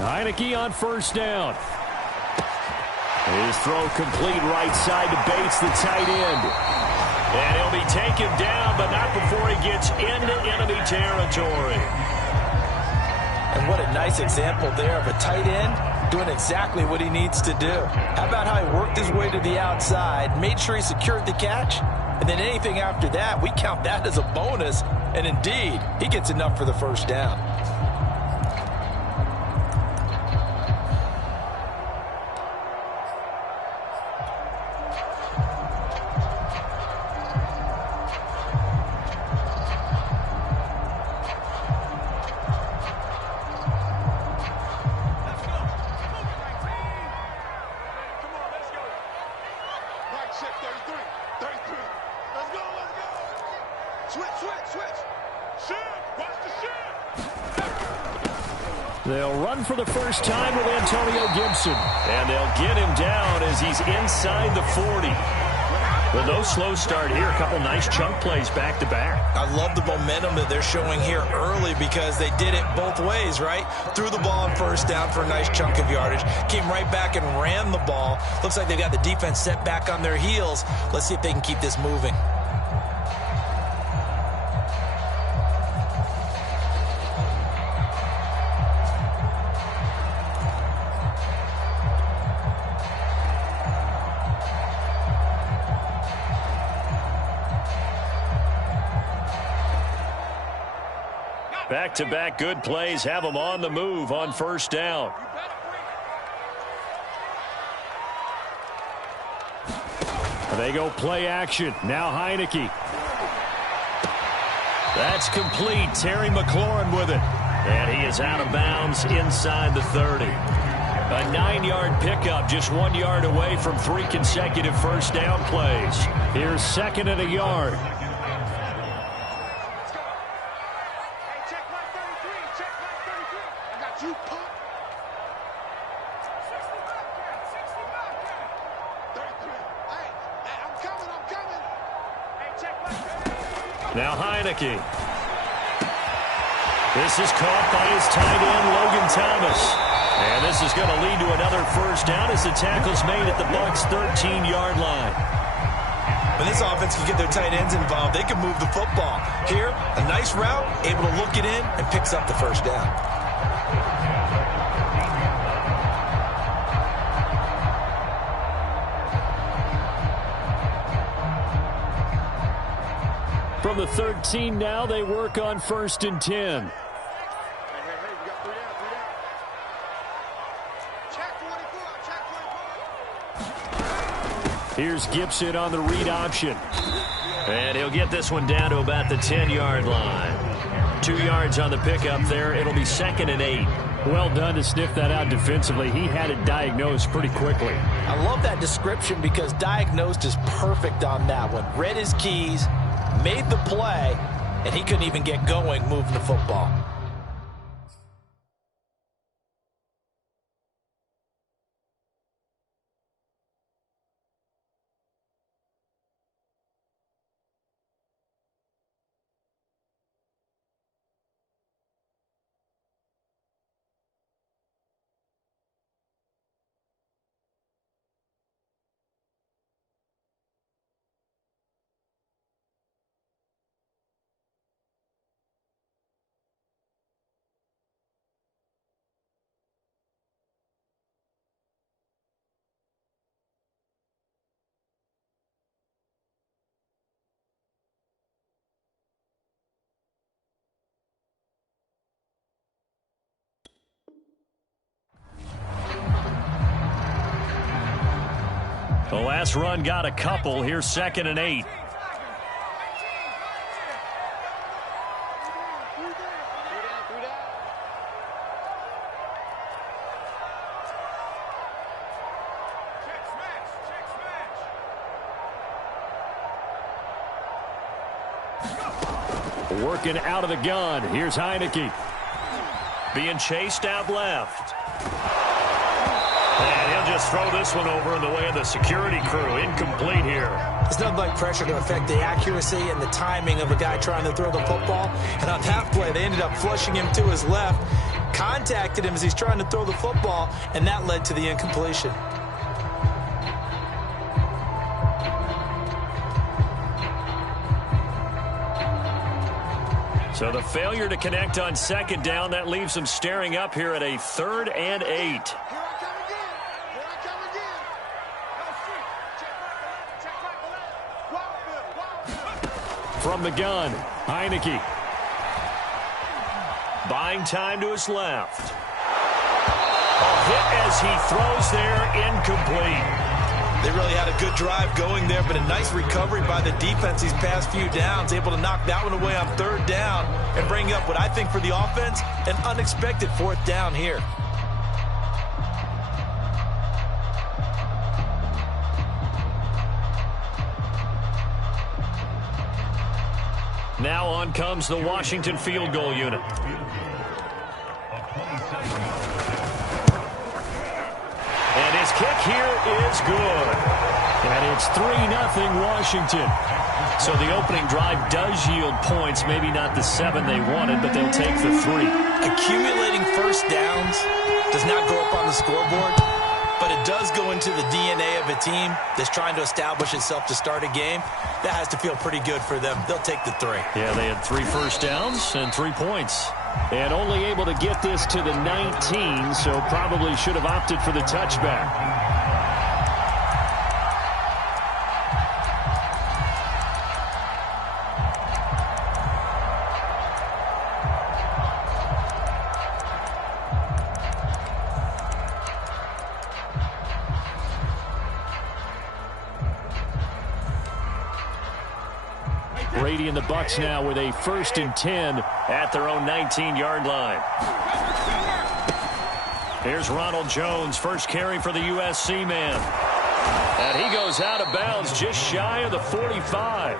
Heineke on first down. His throw complete right side to Bates, the tight end. And he'll be taken down, but not before he gets into enemy territory. And what a nice example there of a tight end doing exactly what he needs to do. How about how he worked his way to the outside, made sure he secured the catch, and then anything after that, we count that as a bonus. And indeed, he gets enough for the first down. They'll run for the first time with Antonio Gibson. And they'll get him down as he's inside the 40. Well, no slow start here. A couple nice chunk plays back-to-back. I love the momentum that they're showing here early because they did it both ways, right? Threw the ball on first down for a nice chunk of yardage. Came right back and ran the ball. Looks like they've got the defense set back on their heels. Let's see if they can keep this moving. Back-to-back good plays have them on the move on first down. They go play action. Now Heineke. That's complete. Terry McLaurin with it. And he is out of bounds inside the 30. A 9-yard pickup, just 1 yard away from 3 consecutive first down plays. Here's second and a yard. Now Heineke. This is caught by his tight end, Logan Thomas. And this is going to lead to another first down as the tackle's made at the Bucs' 13-yard line. When this offense can get their tight ends involved, they can move the football. Here, a nice route, able to look it in, and picks up the first down. From the 13 now, they work on first and 10. Here's Gibson on the read option. And he'll get this one down to about the 10-yard line. 2 yards on the pickup there. It'll be second and 8. Well done to sniff that out defensively. He had it diagnosed pretty quickly. I love that description because diagnosed is perfect on that one. Read his keys, made the play, and he couldn't even get going moving the football. The last run got a couple. Here's second and 8. Working out of the gun. Here's Heineke. Being chased out left. And he'll just throw this one over in the way of the security crew. Incomplete here. There's nothing like pressure to affect the accuracy and the timing of a guy trying to throw the football. And on that play, they ended up flushing him to his left, contacted him as he's trying to throw the football, and that led to the incompletion. So the failure to connect on second down, that leaves them staring up here at a 3rd and 8. From the gun, Heineke. Buying time to his left. A hit as he throws there, incomplete. They really had a good drive going there, but a nice recovery by the defense these past few downs, able to knock that one away on 3rd down and bring up what I think for the offense, an unexpected 4th down here. Now on comes the Washington field goal unit. And his kick here is good. And it's 3-0 Washington. So the opening drive does yield points. Maybe not the 7 they wanted, but they'll take the 3. Accumulating first downs does not go up on the scoreboard, but it does go into the DNA of a team that's trying to establish itself to start a game. That has to feel pretty good for them. They'll take the 3. Yeah, they had 3 first downs and 3 points. And only able to get this to the 19, so probably should have opted for the touchback. Brady and the Bucs now with a 1st and 10 at their own 19-yard line. Here's Ronald Jones, first carry for the USC man. And he goes out of bounds just shy of the 45.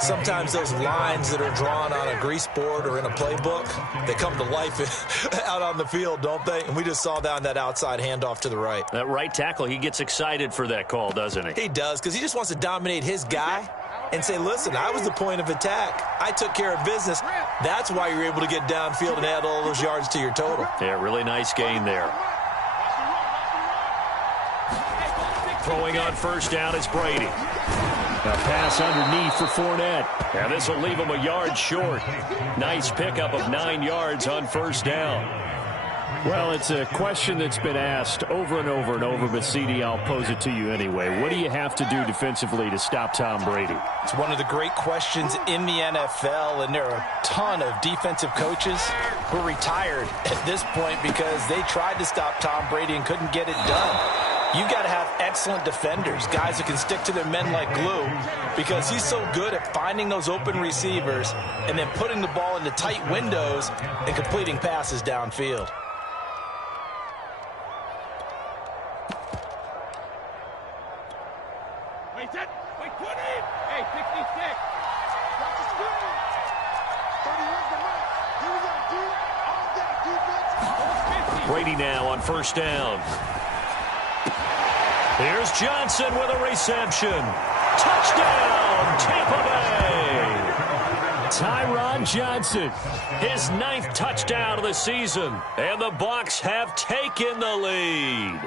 Sometimes those lines that are drawn on a grease board or in a playbook, they come to life out on the field, don't they? And we just saw that on that outside handoff to the right. That right tackle, he gets excited for that call, doesn't he? He does, because he just wants to dominate his guy and say, listen, I was the point of attack. I took care of business. That's why you're able to get downfield and add all those yards to your total. Yeah, really nice gain there. Throwing on first down is Brady. A pass underneath for Fournette. And this will leave him a yard short. Nice pickup of 9 yards on first down. Well, it's a question that's been asked over and over and over, but CD, I'll pose it to you anyway. What do you have to do defensively to stop Tom Brady? It's one of the great questions in the NFL, and there are a ton of defensive coaches who are retired at this point because they tried to stop Tom Brady and couldn't get it done. You've got to have excellent defenders, guys who can stick to their men like glue, because he's so good at finding those open receivers and then putting the ball into tight windows and completing passes downfield. Brady now on first down. Here's Johnson with a reception. Touchdown, Tampa Bay. Tyron Johnson, his 9th touchdown of the season. And the Bucs have taken the lead.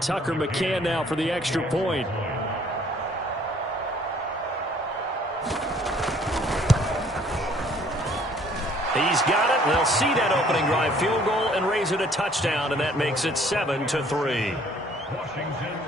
Tucker McCann now for the extra point. He's got it. They'll see that opening drive field goal and raise it a touchdown, and that makes it 7-3. Washington.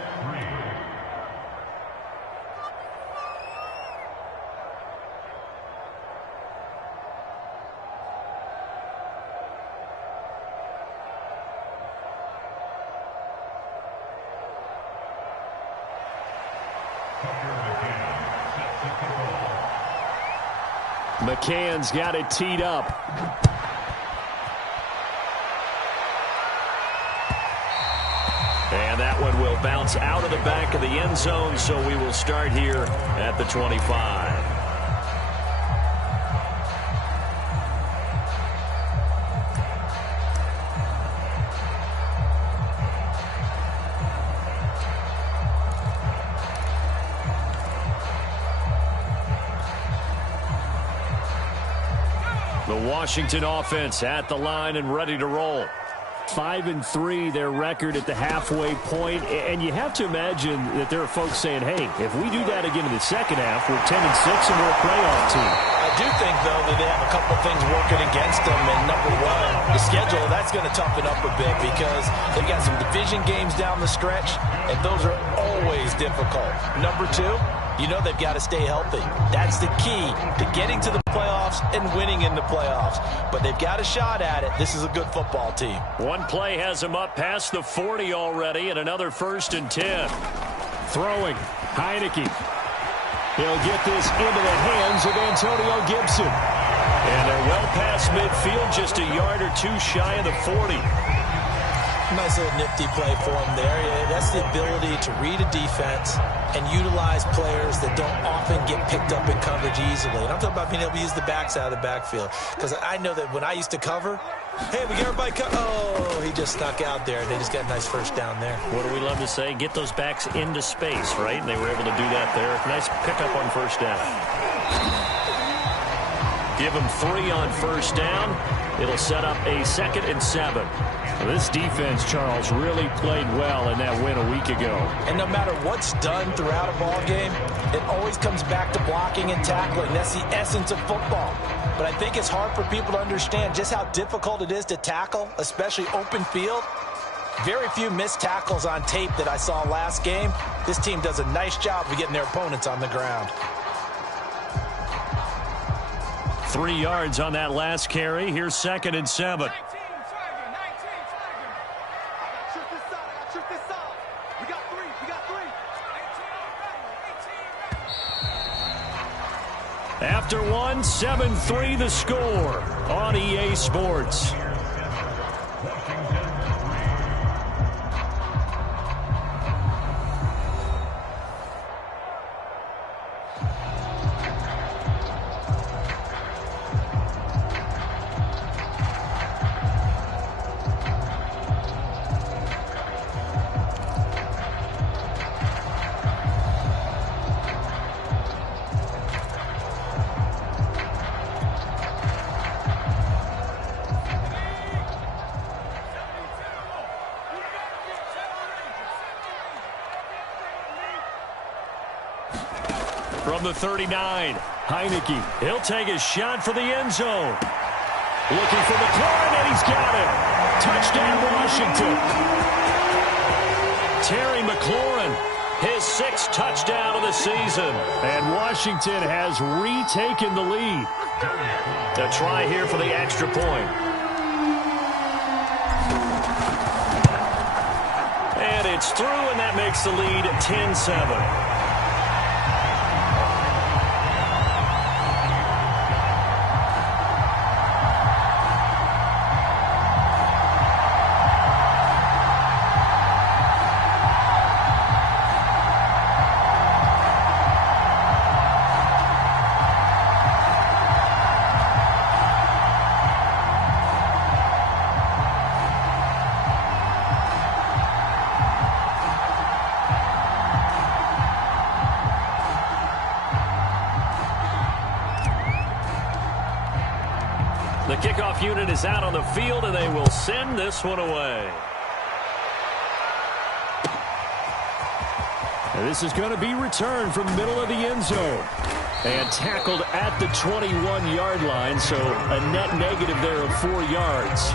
McCann's got it teed up. And that one will bounce out of the back of the end zone, so we will start here at the 25. The Washington offense at the line and ready to roll. 5-3 their record at the halfway point, and you have to imagine that there are folks saying, hey, if we do that again in the second half, we're 10-6 and we're a playoff team. I do think, though, that they have a couple of things working against them, and number one, the schedule, that's going to toughen up a bit because they've got some division games down the stretch, and those are always difficult. Number two, you know they've got to stay healthy. That's the key to getting to the playoffs and winning in the playoffs. But they've got a shot at it. This is a good football team. One play has them up past the 40 already, and another 1st and 10. Throwing, Heineke. He'll get this into the hands of Antonio Gibson. And they're well past midfield, just a yard or two shy of the 40. Nice little nifty play for him there. Yeah, that's the ability to read a defense and utilize players that don't often get picked up in coverage easily. And I'm talking about being able to use the backs out of the backfield. Because I know that when I used to cover, hey, we get everybody oh, he just snuck out there. And they just got a nice first down there. What do we love to say? Get those backs into space, right? And they were able to do that there. Nice pickup on first down. Give them 3 on first down. It'll set up a 2nd and 7. This defense, Charles, really played well in that win a week ago. And no matter what's done throughout a ball game, it always comes back to blocking and tackling. That's the essence of football. But I think it's hard for people to understand just how difficult it is to tackle, especially open field. Very few missed tackles on tape that I saw last game. This team does a nice job of getting their opponents on the ground. 3 yards on that last carry. Here's 2nd and 7. After one, 7-3 the score on EA Sports. From the 39, Heineke. He'll take a shot for the end zone. Looking for McLaurin, and he's got it. Touchdown, Washington. Terry McLaurin, his 6th touchdown of the season. And Washington has retaken the lead. A try here for the extra point. And it's through, and that makes the lead 10-7. The kickoff unit is out on the field, and they will send this one away. And this is going to be returned from the middle of the end zone. And tackled at the 21-yard line, so a net negative there of 4 yards.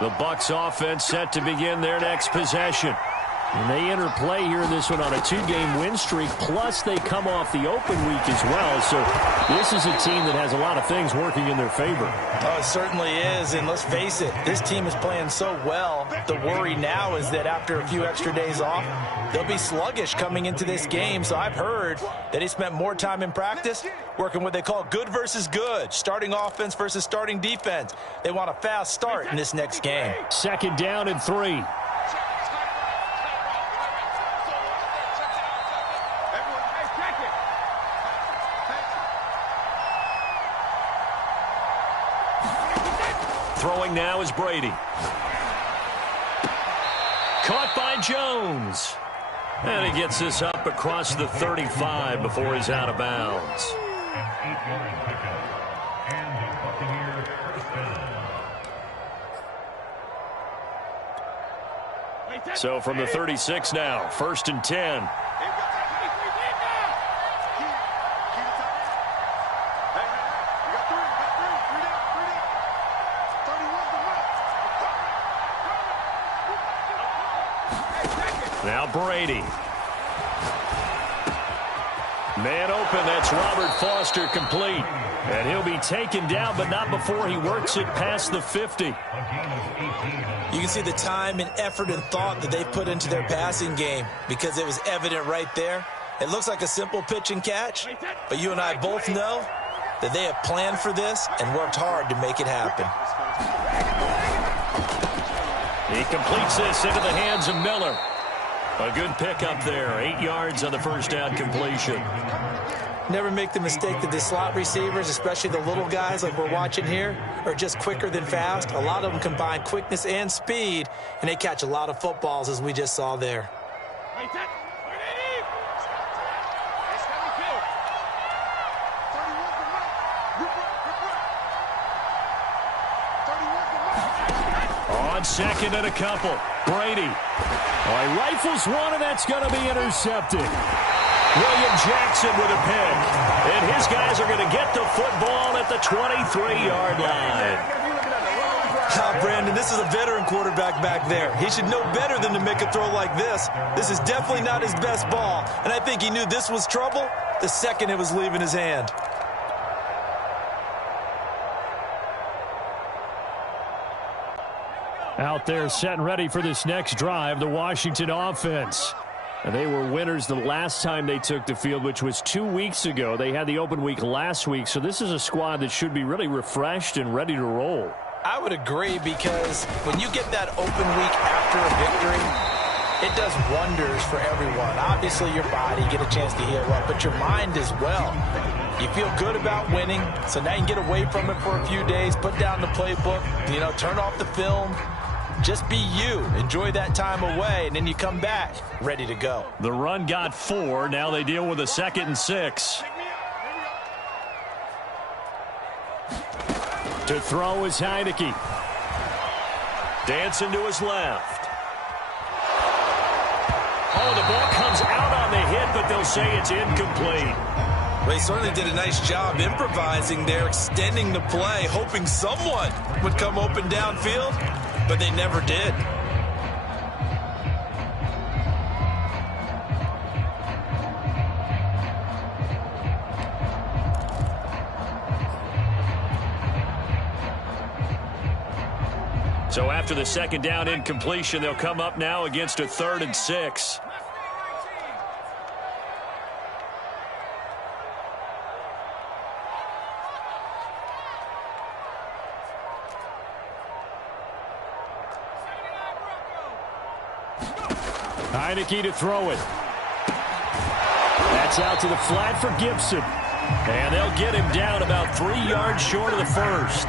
The Bucs offense set to begin their next possession. And they enter play here in this one on a 2-game win streak, plus they come off the open week as well. So this is a team that has a lot of things working in their favor. Oh, it certainly is, and let's face it, this team is playing so well. The worry now is that after a few extra days off, they'll be sluggish coming into this game. So I've heard that they spent more time in practice working what they call good versus good, starting offense versus starting defense. They want a fast start in this next game. 2nd down and 3. Throwing now is Brady. Caught by Jones. And he gets this up across the 35 before he's out of bounds. So from the 36 now, 1st and 10. Now Brady. Man open, that's Robert Foster complete. And he'll be taken down, but not before he works it past the 50. You can see the time and effort and thought that they put into their passing game because it was evident right there. It looks like a simple pitch and catch, but you and I both know that they have planned for this and worked hard to make it happen. He completes this into the hands of Miller. A good pickup there. 8 yards on the 1st down completion. Never make the mistake that the slot receivers, especially the little guys like we're watching here, are just quicker than fast. A lot of them combine quickness and speed, and they catch a lot of footballs, as we just saw there. On 2nd and a couple. Brady. He rifles one, and that's going to be intercepted. William Jackson with a pick. And his guys are going to get the football at the 23-yard line. Brandon, this is a veteran quarterback back there. He should know better than to make a throw like this. This is definitely not his best ball. And I think he knew this was trouble the second it was leaving his hand. Out there set and ready for this next drive, the Washington offense. And they were winners the last time they took the field, which was 2 weeks ago. They had the open week last week, so this is a squad that should be really refreshed and ready to roll. I would agree, because when you get that open week after a victory, it does wonders for everyone. Obviously, your body, get a chance to heal up, but your mind as well. You feel good about winning, so now you can get away from it for a few days, put down the playbook, turn off the film. Just be you. Enjoy that time away, and then you come back ready to go. The run got 4. Now they deal with a 2nd and 6. To throw is Heineke. Dancing to his left. Oh, the ball comes out on the hit, but they'll say it's incomplete. Well, he certainly did a nice job improvising there, extending the play, hoping someone would come open downfield, but they never did. So after the 2nd down incompletion, they'll come up now against a 3rd and 6. Heineke to throw it. That's out to the flat for Gibson. And they'll get him down about 3 yards short of the 1st.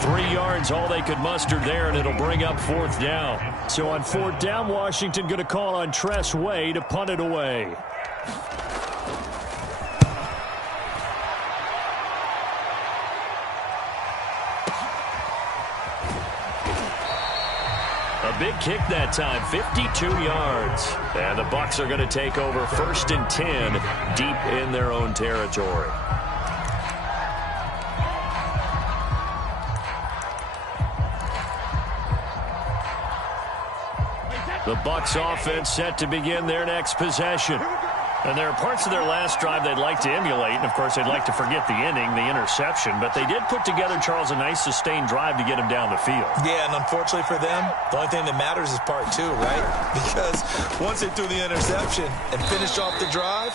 3 yards, all they could muster there, and it'll bring up 4th down. So on 4th down, Washington going to call on Tress Way to punt it away. A big kick that time, 52 yards. And the Bucs are going to take over 1st and 10 deep in their own territory. The Bucs offense set to begin their next possession. And there are parts of their last drive they'd like to emulate. And, of course, they'd like to forget the inning, the interception. But they did put together, Charles, a nice sustained drive to get him down the field. Yeah, and unfortunately for them, the only thing that matters is part two, right? Because once they threw the interception and finished off the drive,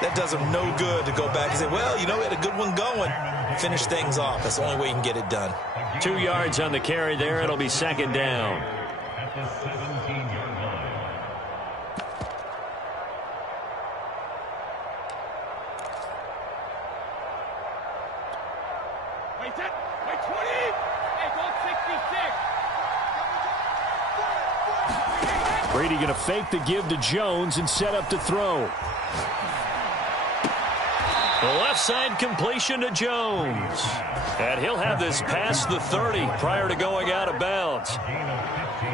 that does them no good to go back and say, well, you know, we had a good one going. Finish things off. That's the only way you can get it done. 2 yards on the carry there. It'll be second down. Brady going to fake the give to Jones and set up to throw. The left side completion to Jones. And he'll have this past the 30 prior to going out of bounds.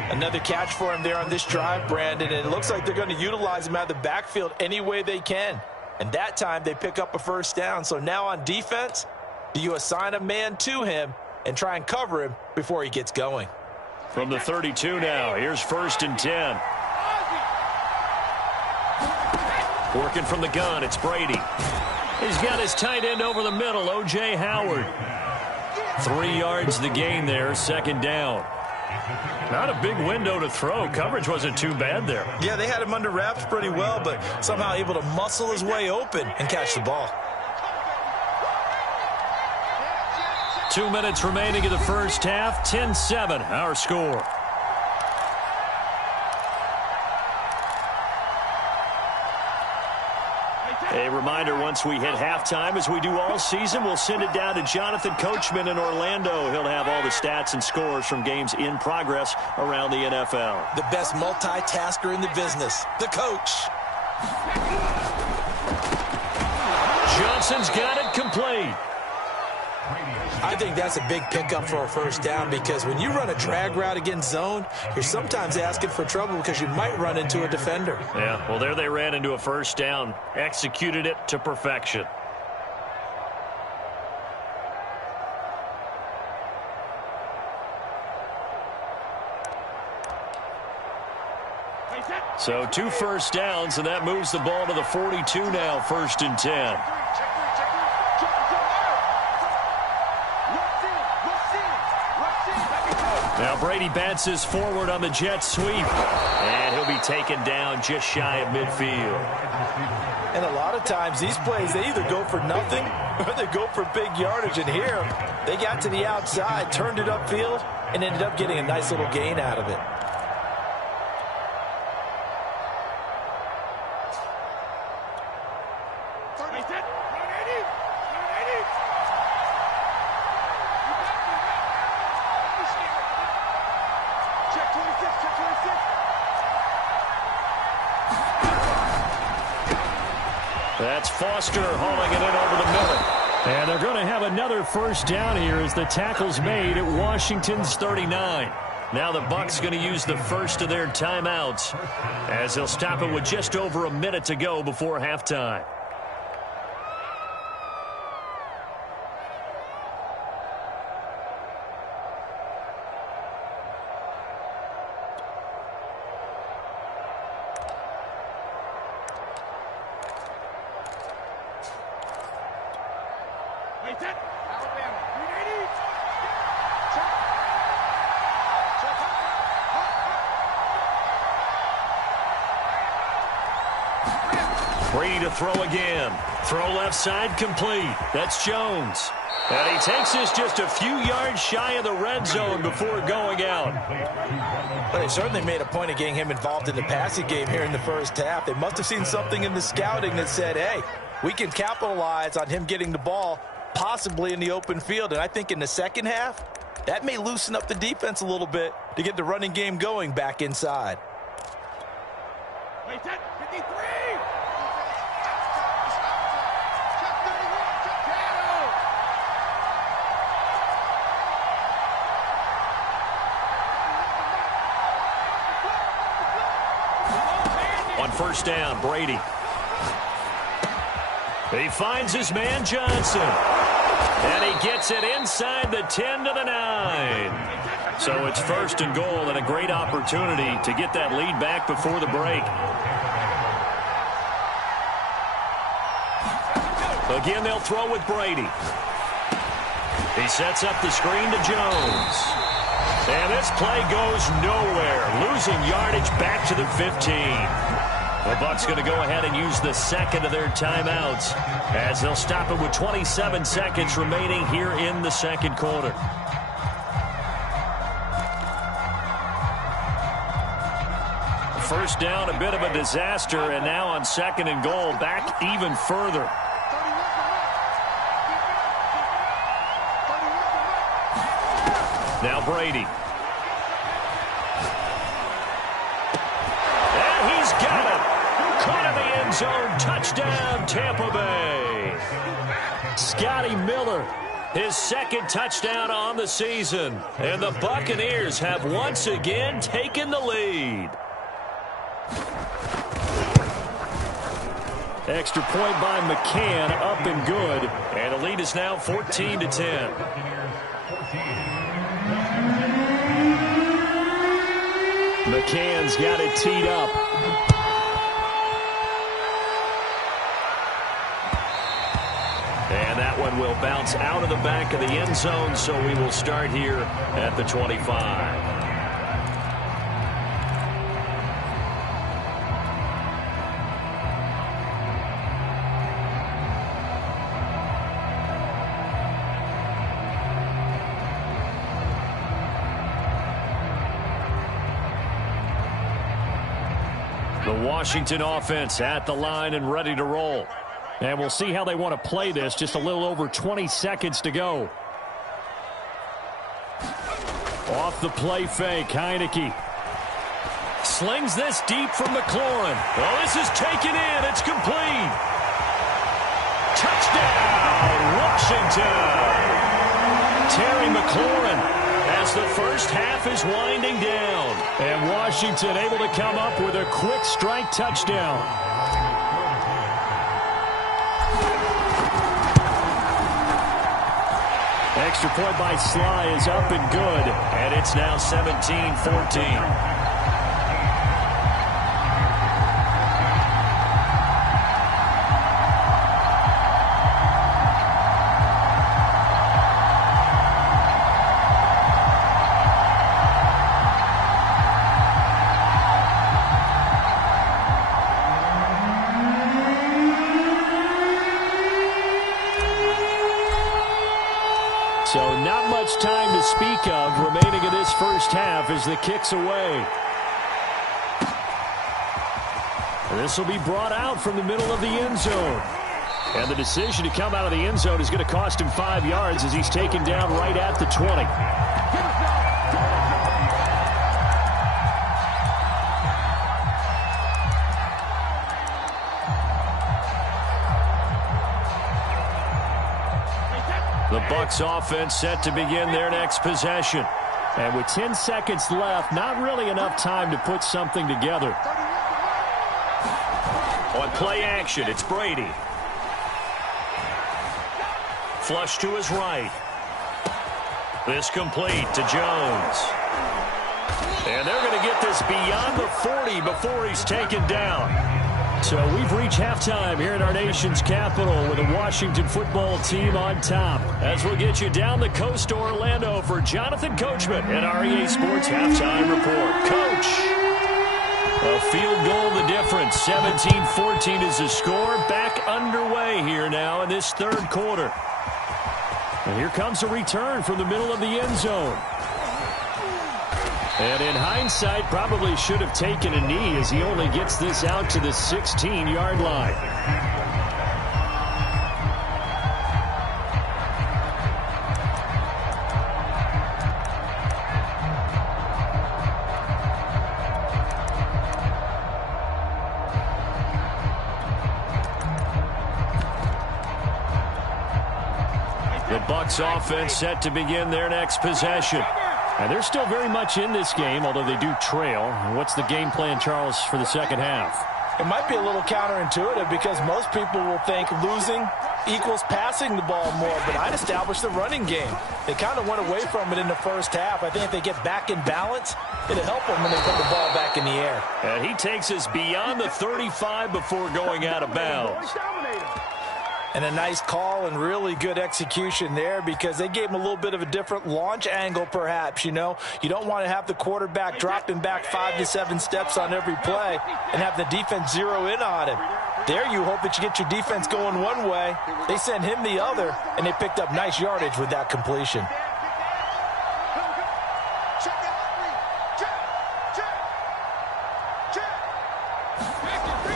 Another catch for him there on this drive, Brandon. And it looks like they're going to utilize him out of the backfield any way they can. And that time they pick up a first down. So now on defense, do you assign a man to him and try and cover him before he gets going? From the 32 now, here's 1st and 10. Working from the gun, it's Brady. He's got his tight end over the middle, O.J. Howard. 3 yards the gain there, second down. Not a big window to throw. Coverage wasn't too bad there. Yeah, they had him under wraps pretty well, but somehow able to muscle his way open and catch the ball. 2 minutes remaining in the first half. 10-7, our score. A reminder, once we hit halftime, as we do all season, we'll send it down to Jonathan Coachman in Orlando. He'll have all the stats and scores from games in progress around the NFL. The best multitasker in the business, the coach. Johnson's got it complete. I think that's a big pickup for a first down, because when you run a drag route against zone, you're sometimes asking for trouble because you might run into a defender. Yeah, well, there they ran into a first down. Executed it to perfection. So 2 first downs, and that moves the ball to the 42 now, 1st and 10. Now Brady bounces forward on the jet sweep, and he'll be taken down just shy of midfield. And a lot of times these plays, they either go for nothing or they go for big yardage. And here, they got to the outside, turned it upfield, and ended up getting a nice little gain out of it. That's Foster hauling it in over the middle. And they're going to have another first down here as the tackle's made at Washington's 39. Now the Bucs going to use the first of their timeouts as they'll stop it with just over a minute to go before halftime. Brady to throw again. Throw left side complete. That's Jones. And he takes this just a few yards shy of the red zone before going out. But they certainly made a point of getting him involved in the passing game here in the first half. They must have seen something in the scouting that said, hey, we can capitalize on him getting the ball possibly in the open field. And I think in the second half, that may loosen up the defense a little bit to get the running game going back inside. On first down, Brady. He finds his man Johnson. And he gets it inside the 10 to the 9. So So it's 1st and goal and a great opportunity to get that lead back before the break. Again, they'll throw with Brady. He sets up the screen to Jones. And this play goes nowhere. Losing yardage back to the 15. The Bucs going to go ahead and use the second of their timeouts as they'll stop it with 27 seconds remaining here in the second quarter. First down, a bit of a disaster, and now on 2nd and goal, back even further. Now Brady. And he's got it. Caught in the end zone. Touchdown, Tampa Bay. Scotty Miller, his 2nd touchdown on the season. And the Buccaneers have once again taken the lead. Extra point by McCann, up and good. And the lead is now 14-10. McCann's got it teed up. And that one will bounce out of the back of the end zone, so we will start here at the 25. The Washington offense at the line and ready to roll. And we'll see how they want to play this. Just a little over 20 seconds to go. Off the play fake, Heineke. Slings this deep from McLaurin. Well, this is taken in. It's complete. Touchdown, Washington. Terry McLaurin as the first half is winding down. And Washington able to come up with a quick strike touchdown. Extra point by Sly is up and good. And it's now 17-14. So not much time to speak of remaining in this first half as the kick's away. This will be brought out from the middle of the end zone. And the decision to come out of the end zone is going to cost him 5 yards as he's taken down right at the 20. The Bucs offense set to begin their next possession. And with 10 seconds left, not really enough time to put something together. On play action, it's Brady. Flush to his right. This complete to Jones. And they're going to get this beyond the 40 before he's taken down. So we've reached halftime here in our nation's capital with the Washington football team on top. As we'll get you down the coast to Orlando for Jonathan Coachman at our EA Sports Halftime Report. Coach, a field goal the difference. 17-14 is the score. Back underway here now in this third quarter. And here comes a return from the middle of the end zone. And in hindsight, probably should have taken a knee as he only gets this out to the 16-yard line. The Bucs offense set to begin their next possession. And they're still very much in this game, although they do trail. What's the game plan, Charles, for the second half? It might be a little counterintuitive because most people will think losing equals passing the ball more, but I'd establish the running game. They kind of went away from it in the first half. I think if they get back in balance, it'll help them when they put the ball back in the air. And he takes us beyond the 35 before going out of bounds. And a nice call and really good execution there because they gave him a little bit of a different launch angle perhaps, you know. You don't want to have the quarterback dropping back 5 to 7 steps on every play and have the defense zero in on him. There you hope that you get your defense going one way. They sent him the other, and they picked up nice yardage with that completion.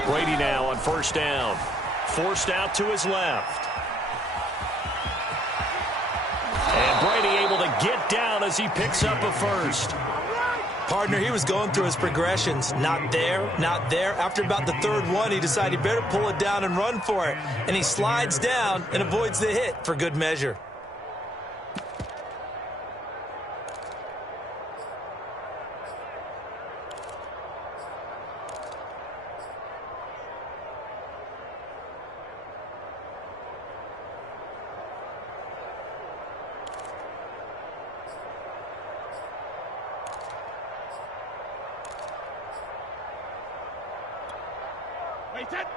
Brady now on first down. Forced out to his left. And Brady able to get down as he picks up a first. Partner, he was going through his progressions. Not there, not there. After about the third one, he decided he better pull it down and run for it. And he slides down and avoids the hit for good measure.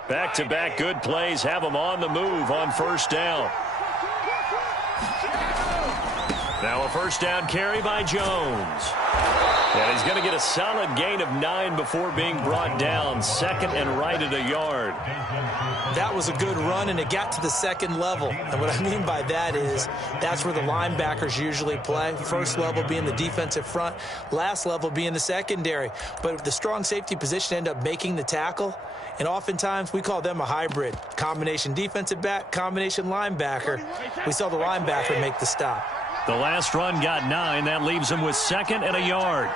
Back-to-back good plays have him on the move on first down. Now a first down carry by Jones. And he's going to get a solid gain of 9 before being brought down. Second and right at a yard. That was a good run, and it got to the second level. And what I mean by that is that's where the linebackers usually play. First level being the defensive front, last level being the secondary. But the strong safety position ended up making the tackle. And oftentimes we call them a hybrid. Combination defensive back, combination linebacker. We saw the linebacker make the stop. The last run got 9. That leaves him with second and a yard.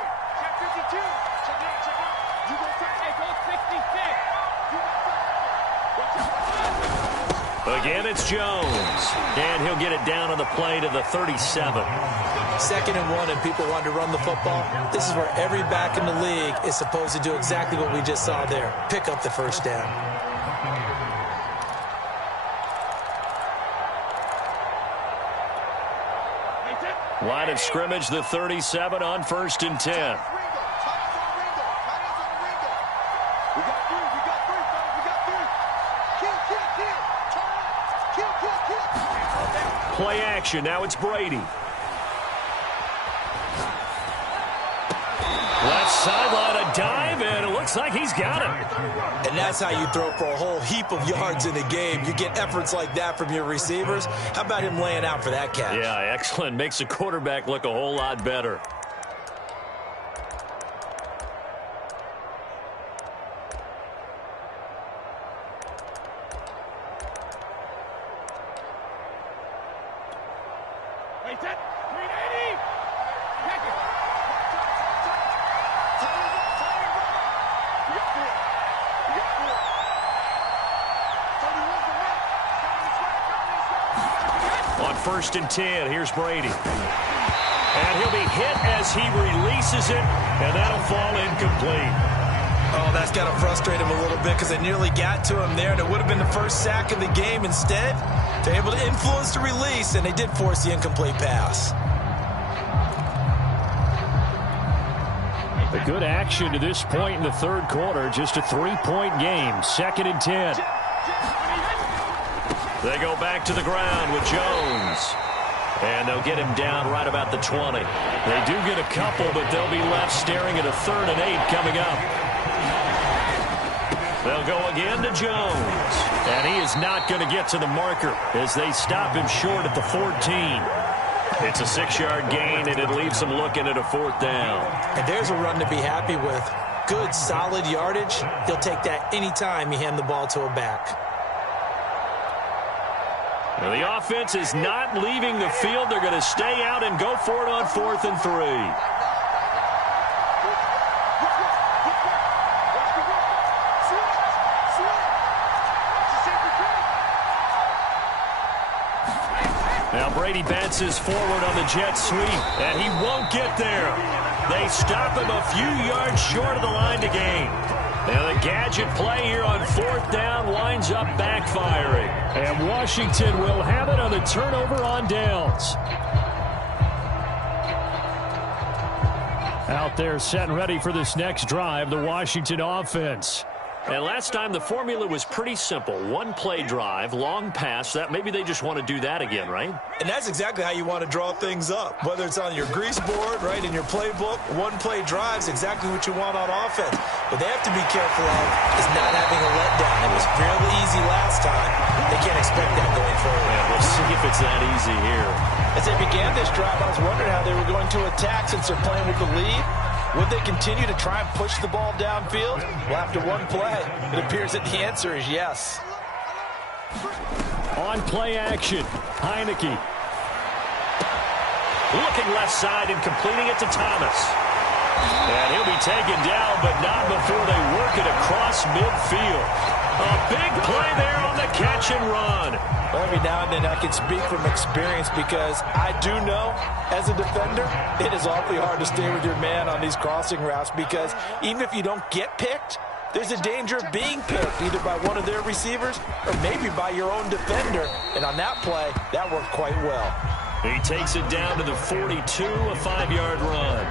Again, it's Jones. And he'll get it down on the play to the 37. Second and 1, and people want to run the football. This is where every back in the league is supposed to do exactly what we just saw there. Pick up the first down. Line of scrimmage, the 37 on first and 10. Play action. Now it's Brady. Left sideline, a dive, and it looks like he's got it. And that's how you throw for a whole heap of yards in a game. You get efforts like that from your receivers. How about him laying out for that catch? Yeah, excellent. Makes the quarterback look a whole lot better. First and 10. Here's Brady. And he'll be hit as he releases it, and that'll fall incomplete. Oh, that's got to frustrate him a little bit because they nearly got to him there, and it would have been the first sack of the game. Instead, they're able to influence the release, and they did force the incomplete pass. A good action to this point in the third quarter. Just a 3-point game. Second and 10. They go back to the ground with Jones. And they'll get him down right about the 20. They do get a couple, but they'll be left staring at a 3rd and 8 coming up. They'll go again to Jones. And he is not going to get to the marker as they stop him short at the 14. It's a 6-yard gain, and it leaves him looking at a 4th down. And there's a run to be happy with. Good, solid yardage. He'll take that anytime you hand the ball to a back. Well, the offense is not leaving the field. They're going to stay out and go for it on 4th and 3. Now Brady bounces forward on the jet sweep, and he won't get there. They stop him a few yards short of the line to gain. And the gadget play here on 4th down winds up backfiring. And Washington will have it on the turnover on downs. Out there set and ready for this next drive, the Washington offense. And last time the formula was pretty simple. One play drive, long pass. That maybe they just want to do that again, right? And that's exactly how you want to draw things up. Whether it's on your grease board, right, in your playbook, one play drive is exactly what you want on offense. What they have to be careful of is not having a letdown. It was fairly easy last time. They can't expect that going forward. Yeah, we'll see if it's that easy here. As they began this drive, I was wondering how they were going to attack since they're playing with the lead. Would they continue to try and push the ball downfield? Well, after one play, it appears that the answer is yes. On play action, Heineke. Looking left side and completing it to Thomas. And he'll be taken down, but not before they work it across midfield. A big play there on the catch and run. Every now and then I can speak from experience because I do know, as a defender, it is awfully hard to stay with your man on these crossing routes because even if you don't get picked, there's a danger of being picked either by one of their receivers or maybe by your own defender. And on that play, that worked quite well. He takes it down to the 42, a 5-yard run.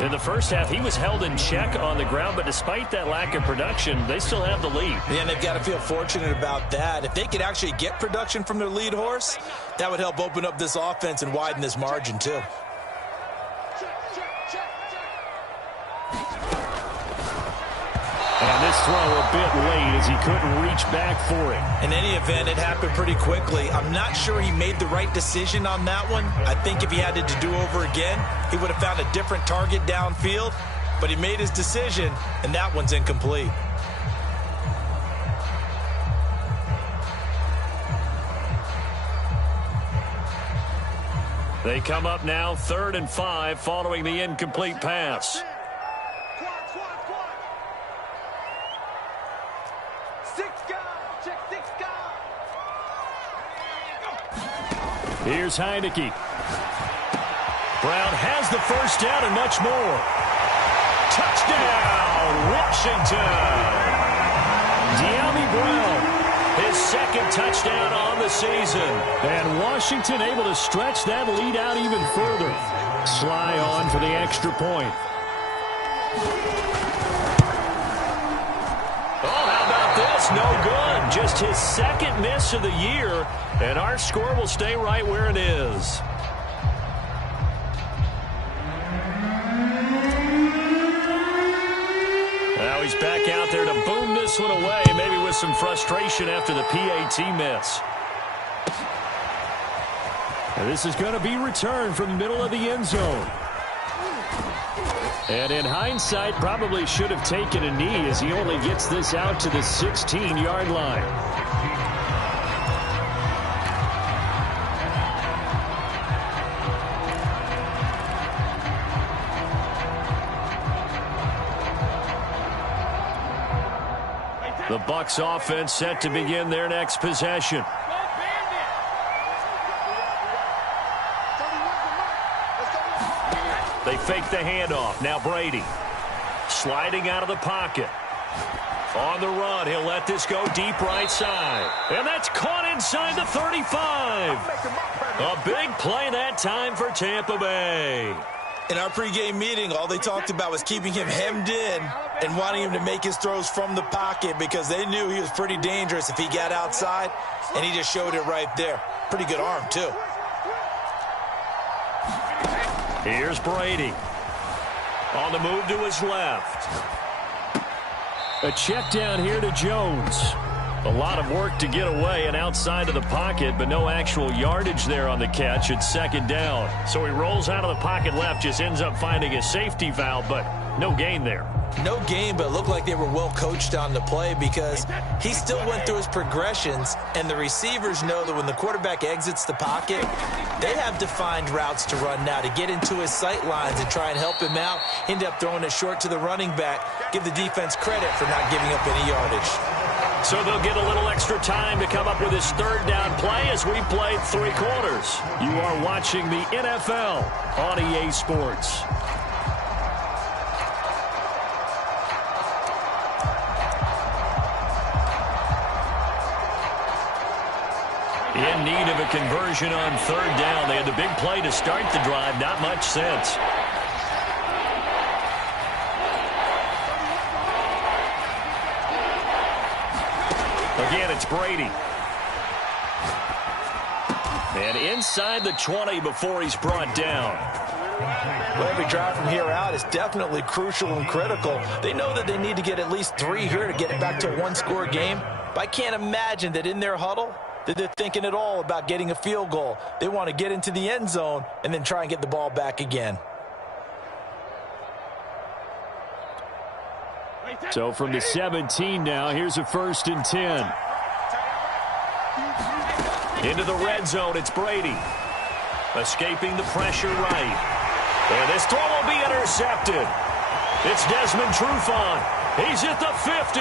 In the first half, he was held in check on the ground, but despite that lack of production, they still have the lead. Yeah, and they've got to feel fortunate about that. If they could actually get production from their lead horse, that would help open up this offense and widen this margin, too. And this throw a bit late as he couldn't reach back for it. In any event, it happened pretty quickly. I'm not sure he made the right decision on that one. I think if he had to do over again, he would have found a different target downfield. But he made his decision, and that one's incomplete. They come up now 3rd and 5 following the incomplete pass. Here's Heineke. Brown has the first down and much more. Touchdown, Washington. De'Ami Brown, his second touchdown on the season. And Washington able to stretch that lead out even further. Sly on for the extra point. Oh, how about this? No good. Just his second miss of the year, and our score will stay right where it is. Now he's back out there to boom this one away, maybe with some frustration after the PAT miss. And this is going to be returned from the middle of the end zone. And in hindsight, probably should have taken a knee as he only gets this out to the 16-yard line. The Bucs offense set to begin their next possession. They fake the handoff. Now Brady sliding out of the pocket. On the run, he'll let this go deep right side. And that's caught inside the 35. A big play that time for Tampa Bay. In our pregame meeting, all they talked about was keeping him hemmed in and wanting him to make his throws from the pocket because they knew he was pretty dangerous if he got outside, and he just showed it right there. Pretty good arm, too. Here's Brady. On the move to his left. A check down here to Jones. A lot of work to get away and outside of the pocket, but no actual yardage there on the catch. It's 2nd down. So he rolls out of the pocket left, just ends up finding a safety valve, but no gain there. No gain, but it looked like they were well coached on the play because he still went through his progressions, and the receivers know that when the quarterback exits the pocket, they have defined routes to run now to get into his sight lines and try and help him out. End up throwing it short to the running back. Give the defense credit for not giving up any yardage. So they'll get a little extra time to come up with his 3rd down play as we played 3 quarters. You are watching the NFL on EA Sports. In need of a conversion on third down. They had the big play to start the drive. Not much sense. Again, it's Brady. And inside the 20 before he's brought down. Well, every drive from here out is definitely crucial and critical. They know that they need to get at least 3 here to get it back to a one-score game. But I can't imagine that in their huddle that they're thinking at all about getting a field goal. They want to get into the end zone and then try and get the ball back again. So from the 17 now, here's a 1st and 10. Into the red zone, it's Brady. Escaping the pressure right. And this throw will be intercepted. It's Desmond Trufant. He's at the 50.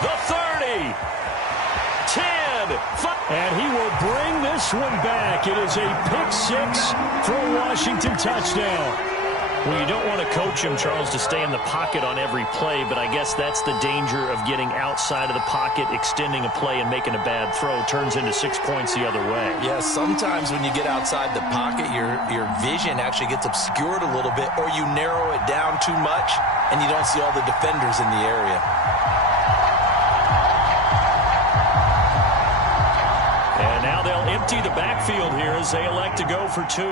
The 30. 10. 5. And he will bring this one back. It is a pick-6 for a Washington touchdown. Well, you don't want to coach him, Charles, to stay in the pocket on every play, but I guess that's the danger of getting outside of the pocket, extending a play, and making a bad throw. Turns into 6 points the other way. Yeah, sometimes when you get outside the pocket, your vision actually gets obscured a little bit, or you narrow it down too much, and you don't see all the defenders in the area. And now they'll empty the backfield here as they elect to go for 2.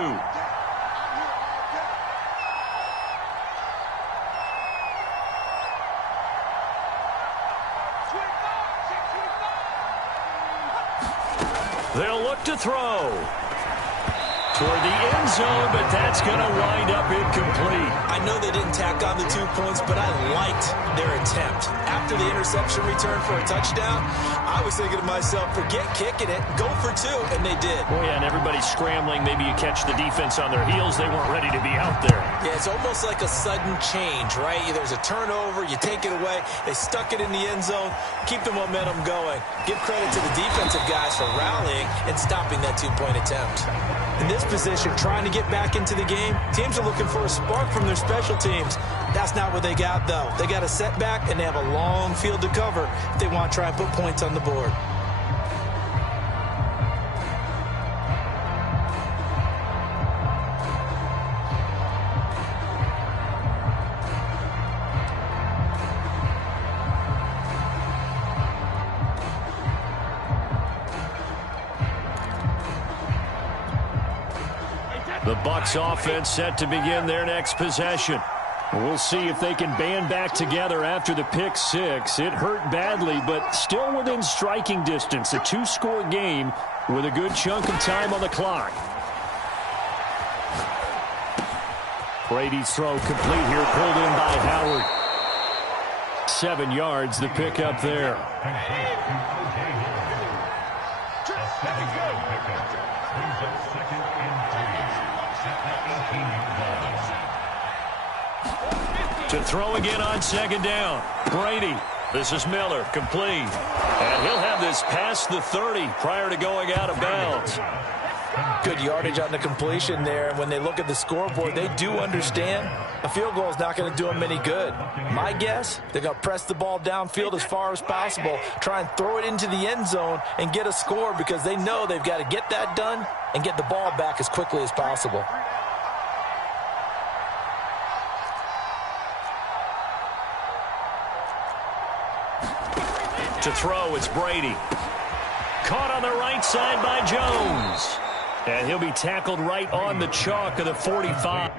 They'll look to throw toward the end zone, but that's going to wind up incomplete. I know they didn't tack on the 2 points, but I liked their attempt. After the interception return for a touchdown, I was thinking to myself, forget kicking it, go for 2, and they did. Oh, yeah, and everybody's scrambling. Maybe you catch the defense on their heels. They weren't ready to be out there. Yeah, it's almost like a sudden change, right? There's a turnover, you take it away, they stuck it in the end zone, keep the momentum going. Give credit to the defensive guys for rallying and stopping that 2-point attempt. In this position, trying to get back into the game, teams are looking for a spark from their special teams. That's not what they got, though. They got a setback, and they have a long field to cover if they want to try and put points on the board. The Bucs offense set to begin their next possession. We'll see if they can band back together after the pick-6. It hurt badly, but still within striking distance. A 2-score game with a good chunk of time on the clock. Brady's throw complete here, pulled in by Howard. 7 yards, the pickup there. To throw again on 2nd down. Brady. This is Miller. Complete. And he'll have this past the 30 prior to going out of bounds. Good yardage on the completion there. And when they look at the scoreboard, they do understand a field goal is not going to do them any good. My guess, they're going to press the ball downfield as far as possible, try and throw it into the end zone and get a score because they know they've got to get that done and get the ball back as quickly as possible. To throw, it's Brady. Caught on the right side by Jones. And he'll be tackled right on the chalk of the 45.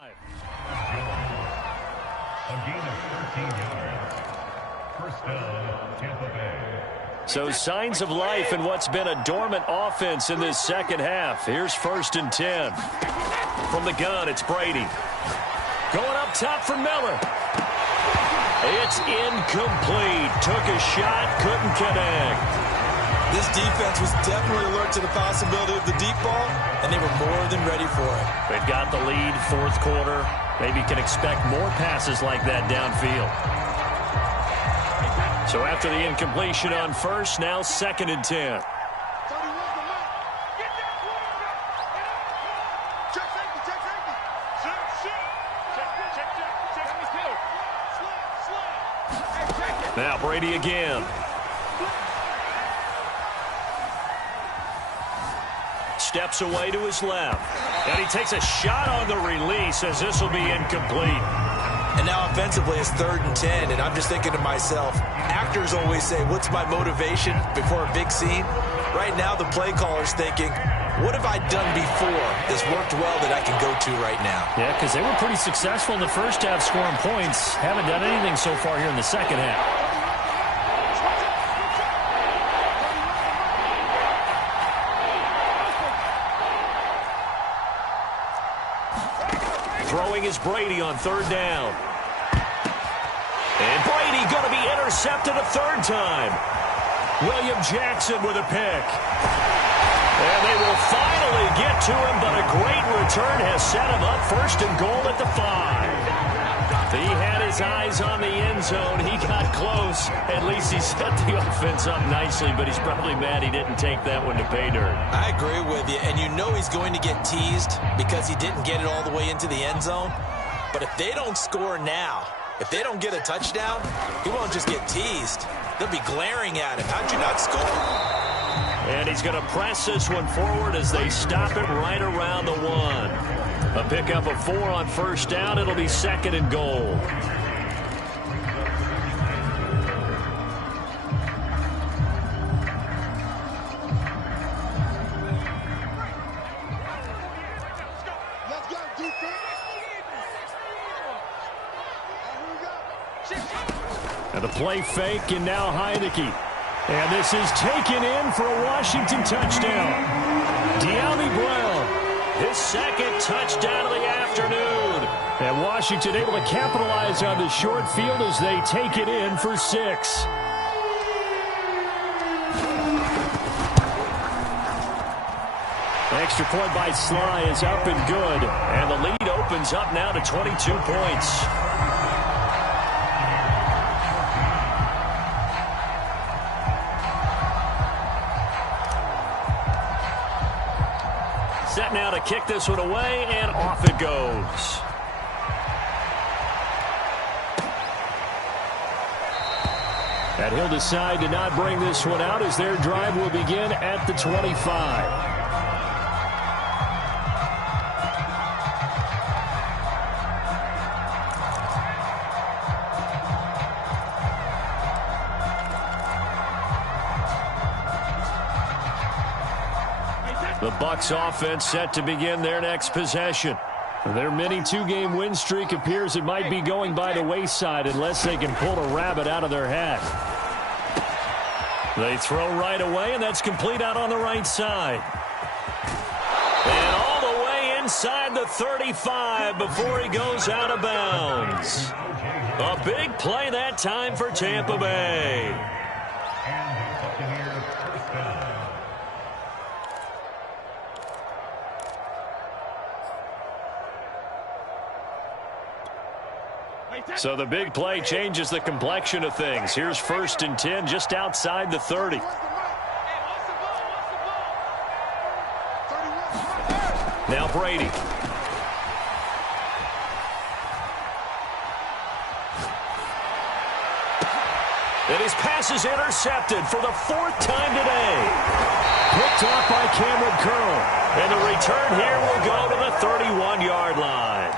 A gain of 13 yards. First down, Tampa Bay. So signs of life in what's been a dormant offense in this second half. Here's 1st and 10. From the gun, it's Brady. Going up top for Miller. It's incomplete. Took a shot, couldn't connect. This defense was definitely alert to the possibility of the deep ball, and they were more than ready for it. They've got the lead, 4th quarter. Maybe can expect more passes like that downfield. So after the incompletion on 1st, now 2nd and 10. Now Brady again. Steps away to his left. And he takes a shot on the release as this will be incomplete. And now offensively it's 3rd and 10, and I'm just thinking to myself, actors always say, what's my motivation before a big scene? Right now the play caller's thinking, what have I done before that's worked well that I can go to right now? Yeah, because they were pretty successful in the first half scoring points. Haven't done anything so far here in the second half. Throwing is Brady on 3rd down. And Brady going to be intercepted a 3rd time. William Jackson with a pick. And they will finally get to him, but a great return has set him up 1st and goal at the 5. He had his eyes on the end zone. He got close. At least he set the offense up nicely, but he's probably mad he didn't take that one to pay dirt. I agree with you, and you know he's going to get teased because he didn't get it all the way into the end zone. But if they don't score now, if they don't get a touchdown, he won't just get teased. They'll be glaring at him. How'd you not score? And he's going to press this one forward as they stop it right around the 1. A pickup of 4 on 1st down. It'll be 2nd and goal. And the play fake, and now Heineke. And this is taken in for a Washington touchdown. De'Ami Brown, his 2nd touchdown of the afternoon. And Washington able to capitalize on the short field as they take it in for 6. Extra point by Sly is up and good. And the lead opens up now to 22 points. Set now to kick this one away, and off it goes. And he'll decide to not bring this one out as their drive will begin at the 25. The Bucs offense set to begin their next possession. Their mini 2-game win streak appears it might be going by the wayside unless they can pull a rabbit out of their hat. They throw right away, and that's complete out on the right side. And all the way inside the 35 before he goes out of bounds. A big play that time for Tampa Bay. So the big play changes the complexion of things. Here's 1st and 10 just outside the 30. Now Brady. And his pass is intercepted for the 4th time today. Picked off by Cameron Curl. And the return here will go to the 31-yard line.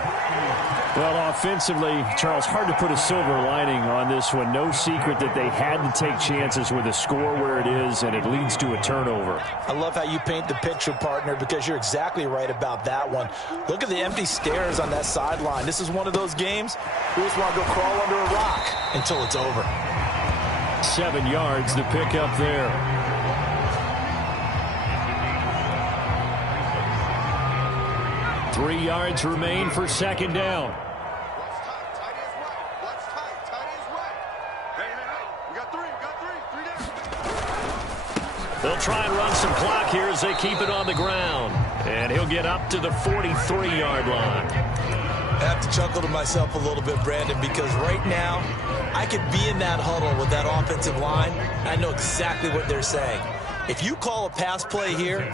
Well, offensively, Charles, hard to put a silver lining on this one. No secret that they had to take chances with a score where it is, and it leads to a turnover. I love how you paint the picture, partner, because you're exactly right about that one. Look at the empty stares on that sideline. This is one of those games we just want to go crawl under a rock until it's over. 7 yards to pick up there. Three yards remain for second down. They'll try and run some clock here as they keep it on the ground. And he'll get up to the 43-yard line. I have to chuckle to myself a little bit, Brandon, because right now I could be in that huddle with that offensive line. I know exactly what they're saying. If you call a pass play here,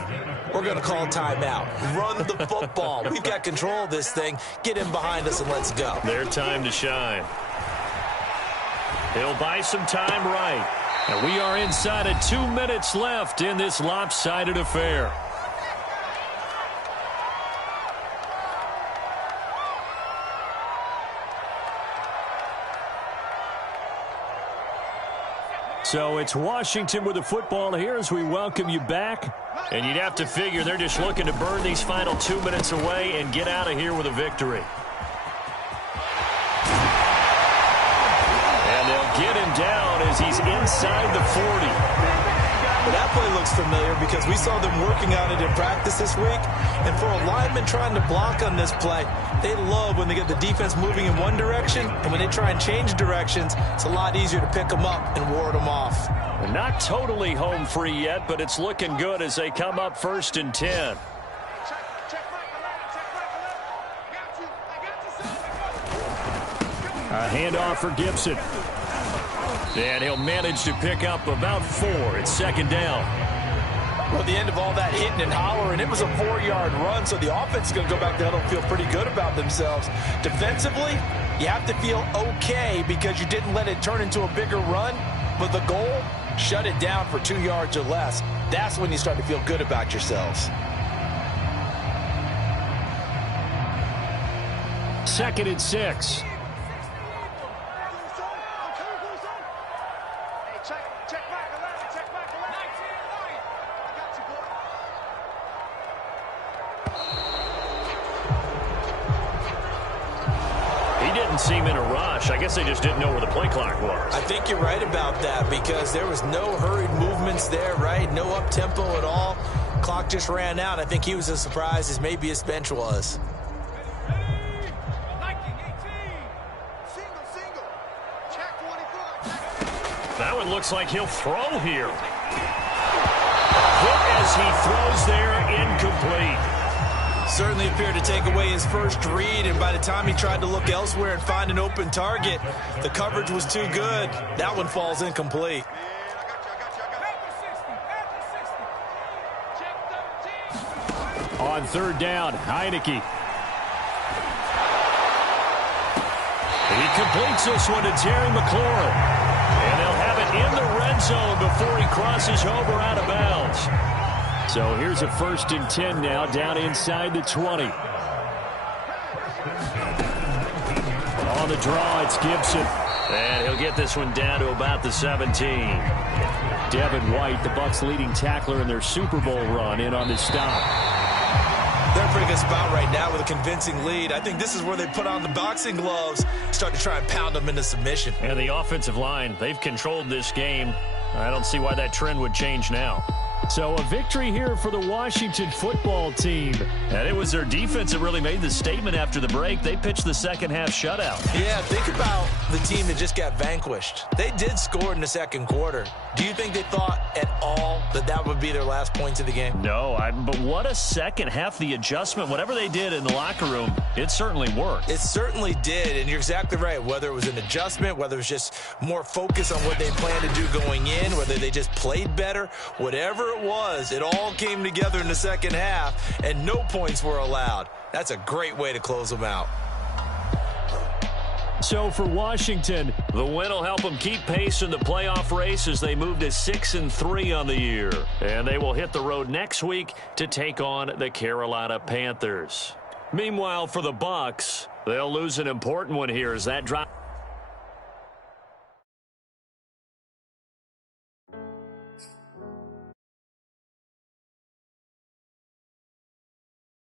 we're going to call timeout. Run the football. We've got control of this thing. Get in behind us and let's go. Their time to shine. He'll buy some time right. And we are inside of 2 minutes left in this lopsided affair. So it's Washington with the football here as we welcome you back. And you'd have to figure they're just looking to burn these final 2 minutes away and get out of here with a victory. And they'll get him down as he's inside the 40. Well, that play looks familiar because we saw them working on it in practice this week. And for a lineman trying to block on this play, they love when they get the defense moving in one direction. And when they try and change directions, it's a lot easier to pick them up and ward them off. They're not totally home free yet, but it's looking good as they come up 1st and 10. A handoff for Gibson. And he'll manage to pick up about 4. It's second down. Well, at the end of all that hitting and hollering, it was a 4-yard run, so the offense is going to go back there and feel pretty good about themselves. Defensively, you have to feel okay because you didn't let it turn into a bigger run, but the goal, shut it down for 2 yards or less. That's when you start to feel good about yourselves. 2nd and 6. Seem in a rush. I guess they just didn't know where the play clock was. I think you're right about that because there was no hurried movements there, right? No up-tempo at all. Clock just ran out. I think he was as surprised as maybe his bench was. That one looks like he'll throw here. Hit as he throws there, incomplete. Certainly appeared to take away his first read, and by the time he tried to look elsewhere and find an open target, the coverage was too good. That one falls incomplete. On 3rd down, Heineke. He completes this one to Terry McLaurin. And they'll have it in the red zone before he crosses over out of bounds. So here's a 1st and 10 now, down inside the 20. On the draw, it's Gibson. And he'll get this one down to about the 17. Devin White, the Bucs' leading tackler in their Super Bowl run, in on the stop. They're in a pretty good spot right now with a convincing lead. I think this is where they put on the boxing gloves, start to try and pound them into submission. And the offensive line, they've controlled this game. I don't see why that trend would change now. So a victory here for the Washington football team. And it was their defense that really made the statement after the break. They pitched the second half shutout. Yeah, think about the team that just got vanquished. They did score in the second quarter. Do you think they thought at all that that would be their last points of the game? No, but what a second half. The adjustment, whatever they did in the locker room, it certainly worked. It certainly did, and you're exactly right. Whether it was an adjustment, whether it was just more focus on what they planned to do going in, whether they just played better, whatever it was, it all came together in the second half, and no points were allowed. That's a great way to close them out. So for Washington, the win will help them keep pace in the playoff race as they move to 6-3 on the year. And they will hit the road next week to take on the Carolina Panthers. Meanwhile, for the Bucs, They'll lose an important one here as that drop.